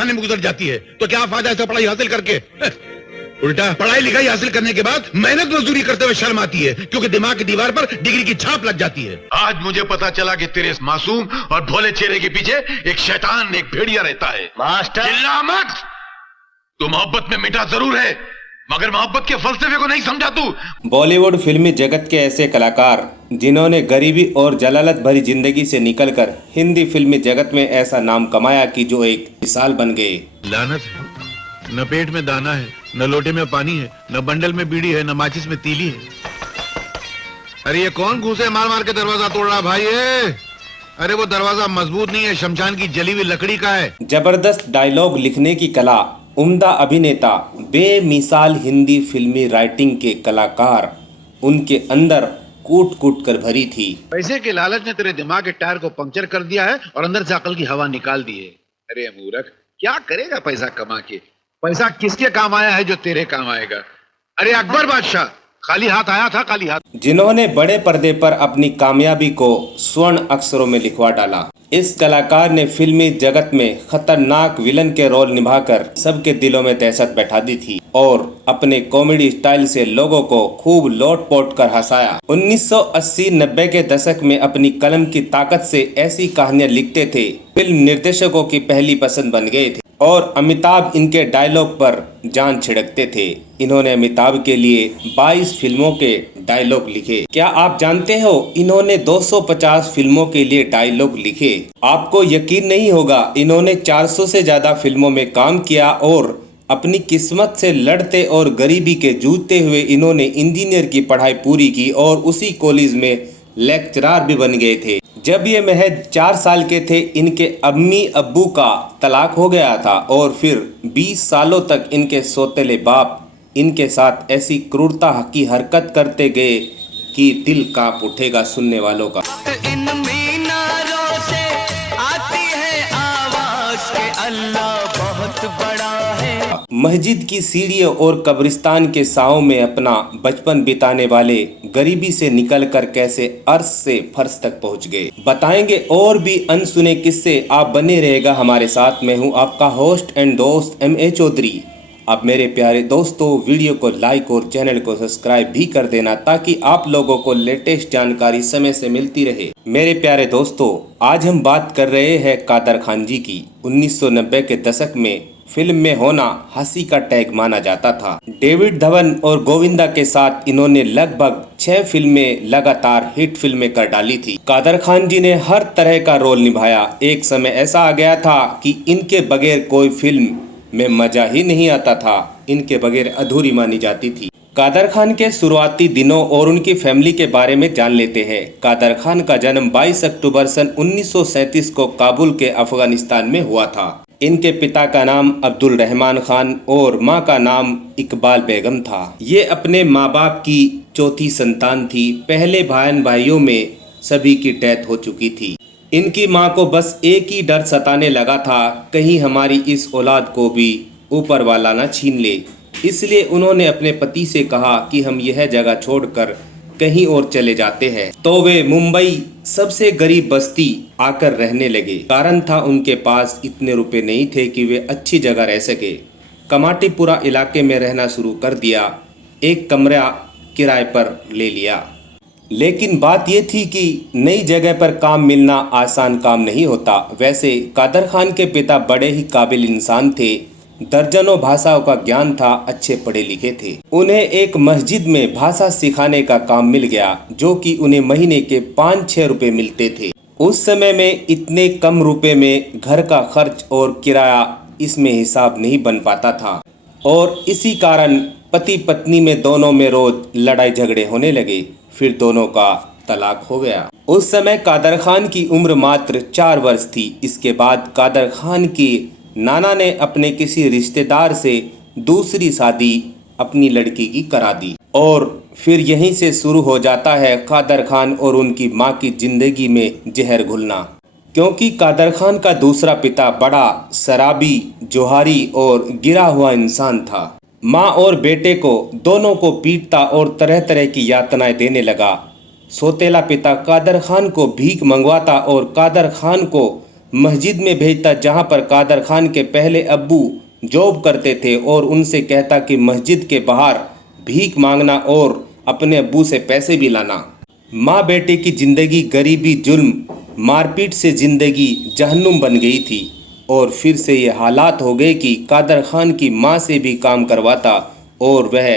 खाने में गुजर जाती है, तो क्या फायदा ऐसा पढ़ाई हासिल करके? उल्टा पढ़ाई लिखाई हासिल करने के बाद मेहनत मजदूरी करते हुए शर्म आती है, क्योंकि दिमाग की दीवार पर डिग्री की छाप लग जाती है। आज मुझे पता चला कि तेरे इस मासूम और भोले चेहरे के पीछे एक शैतान, एक भेड़िया रहता है। मास्टर, चिल्ला मत। तू मोहब्बत में मिटा जरूर है, मगर मोहब्बत के फलसफे को नहीं समझा तू। बॉलीवुड फिल्मी जगत के ऐसे कलाकार जिन्होंने गरीबी और जलालत भरी जिंदगी से निकलकर हिंदी फिल्मी जगत में ऐसा नाम कमाया कि जो एक मिसाल बन गए। लानत है, न पेट में दाना है, न लोटे में पानी है, न बंडल में बीड़ी है, न माचिस में तीली है। अरे ये कौन घुसे मार मार के दरवाजा तोड़ रहा भाई है? अरे वो दरवाजा मजबूत नहीं है, शमशान की जली हुई लकड़ी का है। जबरदस्त डायलॉग लिखने की कला, उम्दा अभिनेता, बेमिसाल हिंदी फिल्मी राइटिंग के कलाकार उनके अंदर कूट कूट कर भरी थी। पैसे के लालच ने तेरे दिमाग के टायर को पंक्चर कर दिया है और अंदर से अकल की हवा निकाल दी है। अरे मूर्ख, क्या करेगा पैसा कमा के? पैसा किसके काम आया है जो तेरे काम आएगा? अरे अकबर बादशाह खाली हाथ आया था, खाली हाथ। जिन्होंने बड़े पर्दे पर अपनी कामयाबी को स्वर्ण अक्षरों में लिखवा डाला। इस कलाकार ने फिल्मी जगत में खतरनाक विलन के रोल निभाकर सबके दिलों में दहशत बैठा दी थी और अपने कॉमेडी स्टाइल से लोगों को खूब लोट पोट कर हंसाया। 1980-90 के दशक में अपनी कलम की ताकत से ऐसी कहानियां लिखते थे, फिल्म निर्देशकों की पहली पसंद बन गए थे और अमिताभ इनके डायलॉग पर जान छिड़कते थे। इन्होंने अमिताभ के लिए 22 फिल्मों के डायलॉग लिखे। क्या आप जानते हो इन्होंने 250 फिल्मों के लिए डायलॉग लिखे? आपको यकीन नहीं होगा, इन्होंने 400 से ज्यादा फिल्मों में काम किया और अपनी किस्मत से लड़ते और गरीबी के जूझते हुए इन्होंने इंजीनियर की पढ़ाई पूरी की और उसी कॉलेज में लेक्चरर भी बन गए थे। जब ये महज 4 साल के थे, इनके अम्मी अब्बू का तलाक हो गया था और फिर 20 सालों तक इनके सौतेले बाप इनके साथ ऐसी क्रूरता की हरकत करते गए कि दिल कांप उठेगा सुनने वालों का। इन मीनारों से आती है आवाज के अल्लाह बहुत बड़ा है। मस्जिद की सीढ़ियों और कब्रिस्तान के साओं में अपना बचपन बिताने वाले गरीबी से निकलकर कैसे अर्श से फर्श तक पहुंच गए, बताएंगे और भी अनसुने किस्से। आप बने रहेगा हमारे साथ। मैं हूं आपका होस्ट एंड दोस्त MA चौधरी। अब मेरे प्यारे दोस्तों, वीडियो को लाइक और चैनल को सब्सक्राइब भी कर देना ताकि आप लोगों को लेटेस्ट जानकारी समय से मिलती रहे। मेरे प्यारे दोस्तों, आज हम बात कर रहे हैं कादर खान जी की। 1990 के दशक में फिल्म में होना हंसी का टैग माना जाता था। डेविड धवन और गोविंदा के साथ इन्होंने लगभग 6 फिल्में लगातार हिट फिल्में कर डाली थी। कादर खान जी ने हर तरह का रोल निभाया। एक समय ऐसा आ गया था कि इनके बगैर कोई फिल्म में मजा ही नहीं आता था, इनके बगैर अधूरी मानी जाती थी। कादर खान के शुरुआती दिनों और उनकी फैमिली के बारे में जान लेते हैं। कादर खान का जन्म 22 अक्टूबर सन 1937 को काबुल के अफगानिस्तान में हुआ था। इनके पिता का नाम अब्दुल रहमान खान और मां का नाम इकबाल बेगम था। ये अपने माँ बाप की चौथी संतान थी। पहले भाइयों में सभी की डेथ हो चुकी थी। इनकी मां को बस एक ही डर सताने लगा था, कहीं हमारी इस औलाद को भी ऊपर वाला न छीन ले। इसलिए उन्होंने अपने पति से कहा कि हम यह जगह छोड़कर कहीं और चले जाते हैं। तो वे मुंबई सबसे गरीब बस्ती आकर रहने लगे। कारण था उनके पास इतने रुपए नहीं थे कि वे अच्छी जगह रह सके। कमाटीपुरा इलाके में रहना शुरू कर दिया। एक कमरा किराए पर ले लिया। लेकिन बात यह थी कि नई जगह पर काम मिलना आसान काम नहीं होता। वैसे कादर खान के पिता बड़े ही काबिल इंसान थे। दर्जनों भाषाओं का ज्ञान था, अच्छे पढ़े लिखे थे। उन्हें एक मस्जिद में भाषा सिखाने का काम मिल गया, जो कि उन्हें महीने के 5-6 रुपए मिलते थे। उस समय में इतने कम रुपए में घर का खर्च और किराया इसमें हिसाब नहीं बन पाता था और इसी कारण पति पत्नी में दोनों में रोज लड़ाई झगड़े होने लगे। फिर दोनों का तलाक हो गया। उस समय कादर खान की उम्र मात्र 4 वर्ष थी। इसके बाद कादर खान के नाना ने अपने किसी रिश्तेदार से दूसरी शादी अपनी लड़की की करा दी और फिर यहीं से शुरू हो जाता है कादर खान और उनकी मां की जिंदगी में जहर घुलना। क्योंकि कादर खान का दूसरा पिता बड़ा शराबी, जोहारी और गिरा हुआ इंसान था। माँ और बेटे को दोनों को पीटता और तरह तरह की यातनाएं देने लगा। सौतेला पिता कादर खान को भीख मंगवाता और कादर खान को मस्जिद में भेजता जहां पर कादर खान के पहले अब्बू जॉब करते थे और उनसे कहता कि मस्जिद के बाहर भीख मांगना और अपने अब्बू से पैसे भी लाना। माँ बेटे की ज़िंदगी गरीबी, जुल्म, मारपीट से ज़िंदगी जहन्नुम बन गई थी और फिर से ये हालात हो गए कि कादर खान की माँ से भी काम करवाता और वह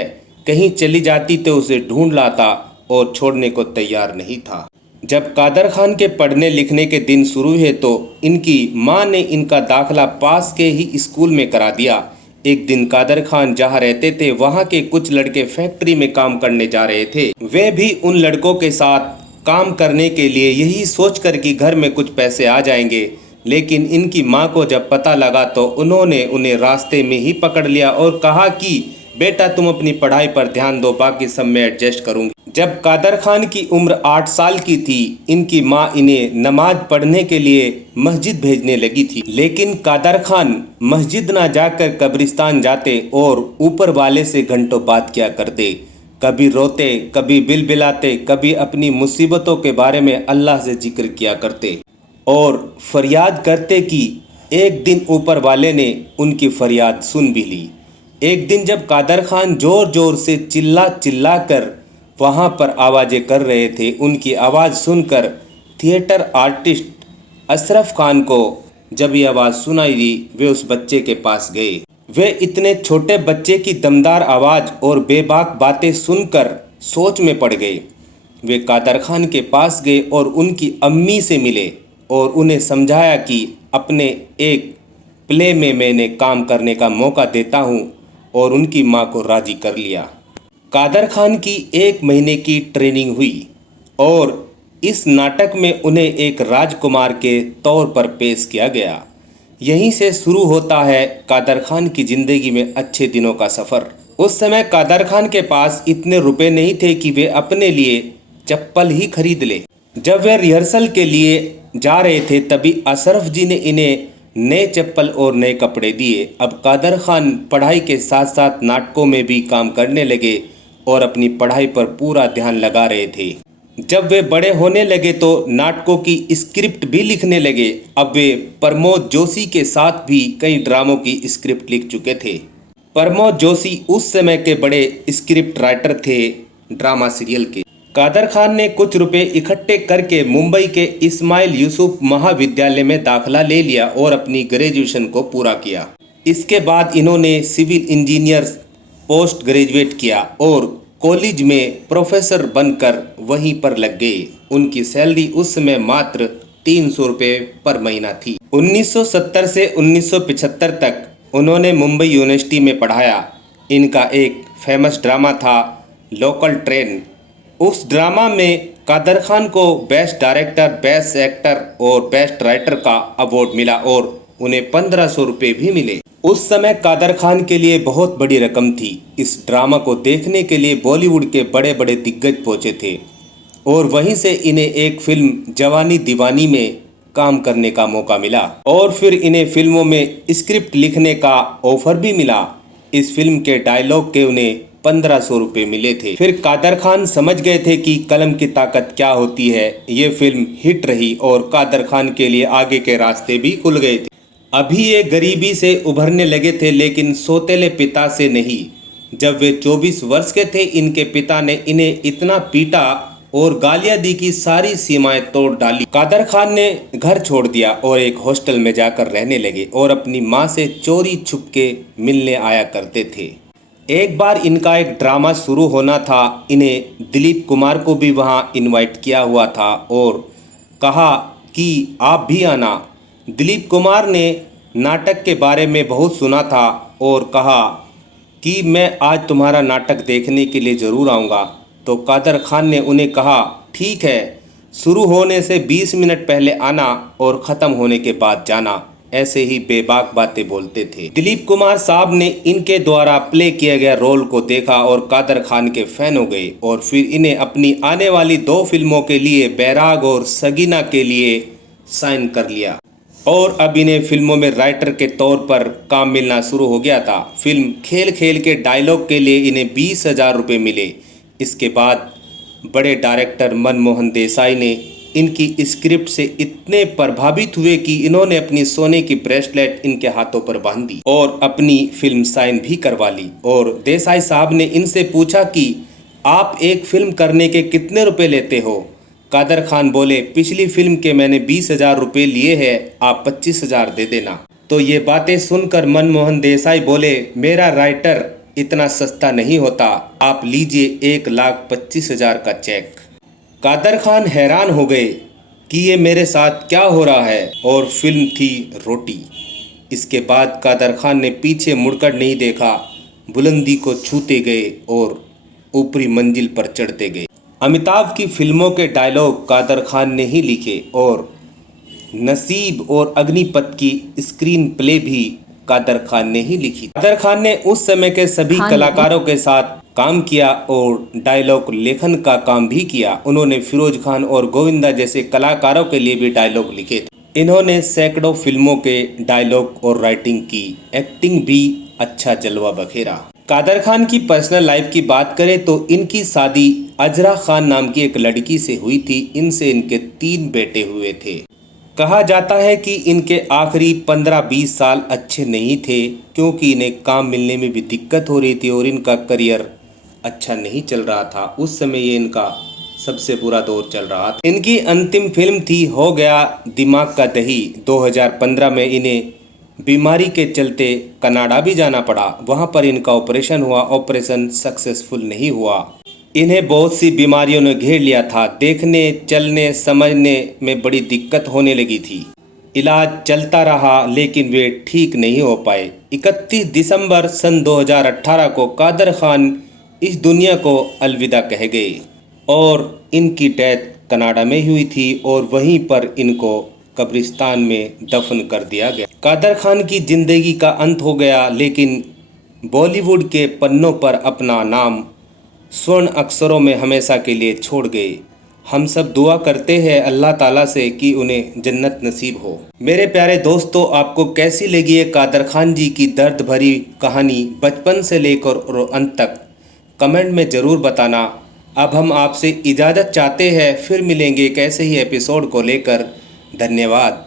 कहीं चली जाती तो उसे ढूंढ लाता और छोड़ने को तैयार नहीं था। जब कादर खान के पढ़ने लिखने के दिन शुरू हुए तो इनकी माँ ने इनका दाखला पास के ही स्कूल में करा दिया। एक दिन कादर खान जहाँ रहते थे वहाँ के कुछ लड़के फैक्ट्री में काम करने जा रहे थे। वे भी उन लड़कों के साथ काम करने के लिए यही सोचकर कि घर में कुछ पैसे आ जाएंगे, लेकिन इनकी माँ को जब पता लगा तो उन्होंने उन्हें रास्ते में ही पकड़ लिया और कहा कि बेटा तुम अपनी पढ़ाई पर ध्यान दो, बाकी सब मैं एडजस्ट करूंगी। जब कादर खान की उम्र 8 साल की थी इनकी माँ इन्हें नमाज पढ़ने के लिए मस्जिद भेजने लगी थी, लेकिन कादर खान मस्जिद ना जाकर कब्रिस्तान जाते और ऊपर वाले से घंटों बात किया करते। कभी रोते, कभी बिलबिलाते, कभी अपनी मुसीबतों के बारे में अल्लाह से जिक्र किया करते और फरियाद करते कि एक दिन ऊपर वाले ने उनकी फरियाद सुन भी ली। एक दिन जब कादर खान जोर जोर से चिल्ला कर वहाँ पर आवाज़ें कर रहे थे, उनकी आवाज़ सुनकर थिएटर आर्टिस्ट अशरफ खान को जब ये आवाज़ सुनाई दी वे उस बच्चे के पास गए। वे इतने छोटे बच्चे की दमदार आवाज़ और बेबाक बातें सुनकर सोच में पड़ गए। वे कादर खान के पास गए और उनकी अम्मी से मिले और उन्हें समझाया कि अपने एक प्ले में मैंने काम करने का मौका देता हूँ और उनकी माँ को राज़ी कर लिया। कादर खान की 1 महीने की ट्रेनिंग हुई और इस नाटक में उन्हें एक राजकुमार के तौर पर पेश किया गया। यहीं से शुरू होता है कादर खान की ज़िंदगी में अच्छे दिनों का सफ़र। उस समय कादर खान के पास इतने रुपए नहीं थे कि वे अपने लिए चप्पल ही खरीद ले। जब वे रिहर्सल के लिए जा रहे थे तभी अशरफ जी ने इन्हें नए चप्पल और नए कपड़े दिए। अब कादर खान पढ़ाई के साथ साथ नाटकों में भी काम करने लगे और अपनी पढ़ाई पर पूरा ध्यान लगा रहे थे। जब वे बड़े होने लगे तो नाटकों की स्क्रिप्ट भी लिखने लगे। अब वे प्रमोद जोशी के साथ भी कई ड्रामों की स्क्रिप्ट लिख चुके थे। प्रमोद जोशी उस समय के बड़े स्क्रिप्ट राइटर थे ड्रामा सीरियल के। कादर खान ने कुछ रुपए इकट्ठे करके मुंबई के इस्माइल यूसुफ महाविद्यालय में दाखिला ले लिया और अपनी ग्रेजुएशन को पूरा किया। इसके बाद इन्होंने सिविल इंजीनियर पोस्ट ग्रेजुएट किया और कॉलेज में प्रोफेसर बनकर वहीं पर लग गए। उनकी सैलरी उस समय मात्र 300 रुपये पर महीना थी। 1970 से 1975 तक उन्होंने मुंबई यूनिवर्सिटी में पढ़ाया। इनका एक फेमस ड्रामा था लोकल ट्रेन। उस ड्रामा में कादर खान को बेस्ट डायरेक्टर, बेस्ट एक्टर और बेस्ट राइटर का अवार्ड मिला और उन्हें 1500 रुपये भी मिले। उस समय कादर खान के लिए बहुत बड़ी रकम थी। इस ड्रामा को देखने के लिए बॉलीवुड के बड़े बड़े दिग्गज पहुंचे थे और वहीं से इन्हें एक फिल्म जवानी दीवानी में काम करने का मौका मिला और फिर इन्हें फिल्मों में स्क्रिप्ट लिखने का ऑफर भी मिला। इस फिल्म के डायलॉग के उन्हें 1500 रुपये मिले थे। फिर कादर खान समझ गए थे कि कलम की ताकत क्या होती है। ये फिल्म हिट रही और कादर खान के लिए आगे के रास्ते भी खुल गए थे। अभी ये गरीबी से उभरने लगे थे लेकिन सौतेले पिता से नहीं। जब वे 24 वर्ष के थे इनके पिता ने इन्हें इतना पीटा और गालियां दी कि सारी सीमाएं तोड़ डाली। कादर खान ने घर छोड़ दिया और एक हॉस्टल में जाकर रहने लगे और अपनी माँ से चोरी छुप के मिलने आया करते थे। एक बार इनका एक ड्रामा शुरू होना था। इन्हें दिलीप कुमार को भी वहाँ इनवाइट किया हुआ था और कहा कि आप भी आना। दिलीप कुमार ने नाटक के बारे में बहुत सुना था और कहा कि मैं आज तुम्हारा नाटक देखने के लिए ज़रूर आऊँगा। तो कादर खान ने उन्हें कहा ठीक है, शुरू होने से 20 मिनट पहले आना और ख़त्म होने के बाद जाना। ऐसे ही बेबाक बातें बोलते थे। दिलीप कुमार साहब ने इनके द्वारा प्ले किया गया रोल को देखा और कादर खान के फैन हो गए और फिर इन्हें अपनी आने वाली 2 फिल्मों के लिए बैराग और सगीना के लिए साइन कर लिया और अब इन्हें फिल्मों में राइटर के तौर पर काम मिलना शुरू हो गया था। फिल्म खेल खेल के डायलॉग के लिए इन्हें 20,000 रुपये मिले। इसके बाद बड़े डायरेक्टर मनमोहन देसाई ने इनकी स्क्रिप्ट से इतने प्रभावित हुए कि इन्होंने अपनी सोने की ब्रेसलेट इनके हाथों पर बांध दी और अपनी फिल्म साइन भी करवा ली। और देसाई साहब ने इनसे पूछा कि आप एक फिल्म करने के कितने रुपए लेते हो? कादर खान बोले, पिछली फिल्म के मैंने 20,000 रुपये लिए हैं, आप 25,000 दे देना। तो ये बातें सुनकर मनमोहन देसाई बोले, मेरा राइटर इतना सस्ता नहीं होता, आप लीजिए 1,25,000 का चेक। कादर खान हैरान हो गए कि ये मेरे साथ क्या हो रहा है, और फिल्म थी रोटी। इसके बाद कादर खान ने पीछे मुड़कर नहीं देखा, बुलंदी को छूते गए और ऊपरी मंजिल पर चढ़ते गए। अमिताभ की फिल्मों के डायलॉग कादर खान ने ही लिखे और नसीब और अग्निपथ की स्क्रीन प्ले भी कादर खान ने ही लिखी। कादर खान ने उस समय के सभी कलाकारों के साथ काम किया और डायलॉग लेखन का काम भी किया। उन्होंने फिरोज खान और गोविंदा जैसे कलाकारों के लिए भी डायलॉग लिखे थे। इन्होंने सैकड़ों फिल्मों के डायलॉग और राइटिंग की, एक्टिंग भी अच्छा जलवा बखेरा। कादर खान की पर्सनल लाइफ की बात करें तो इनकी शादी अजरा खान नाम की एक लड़की से हुई थी। इनसे इनके 3 बेटे हुए थे। कहा जाता है कि इनके आखिरी 15-20 साल अच्छे नहीं थे क्योंकि इन्हें काम मिलने में भी दिक्कत हो रही थी और इनका करियर अच्छा नहीं चल रहा था। उस समय ये इनका सबसे बुरा दौर चल रहा था। इनकी अंतिम फिल्म थी हो गया दिमाग का दही। 2015 में इन्हें बीमारी के चलते कनाडा भी जाना पड़ा। वहाँ पर इनका ऑपरेशन हुआ। ऑपरेशन सक्सेसफुल नहीं हुआ। इन्हें बहुत सी बीमारियों ने घेर लिया था। देखने, चलने, समझने में बड़ी दिक्कत होने लगी थी। इलाज चलता रहा लेकिन वे ठीक नहीं हो पाए। 31 दिसंबर सन 2018 को कादर खान इस दुनिया को अलविदा कह गए और इनकी डेथ कनाडा में हुई थी और वहीं पर इनको कब्रिस्तान में दफन कर दिया गया। कादर खान की जिंदगी का अंत हो गया लेकिन बॉलीवुड के पन्नों पर अपना नाम स्वर्ण अक्षरों में हमेशा के लिए छोड़ गए। हम सब दुआ करते हैं अल्लाह ताला से कि उन्हें जन्नत नसीब हो। मेरे प्यारे दोस्तों, आपको कैसी लगी है कादर खान जी की दर्द भरी कहानी बचपन से लेकर और अंत तक? कमेंट में ज़रूर बताना। अब हम आपसे इजाज़त चाहते हैं, फिर मिलेंगे एक ऐसे ही एपिसोड को लेकर। धन्यवाद।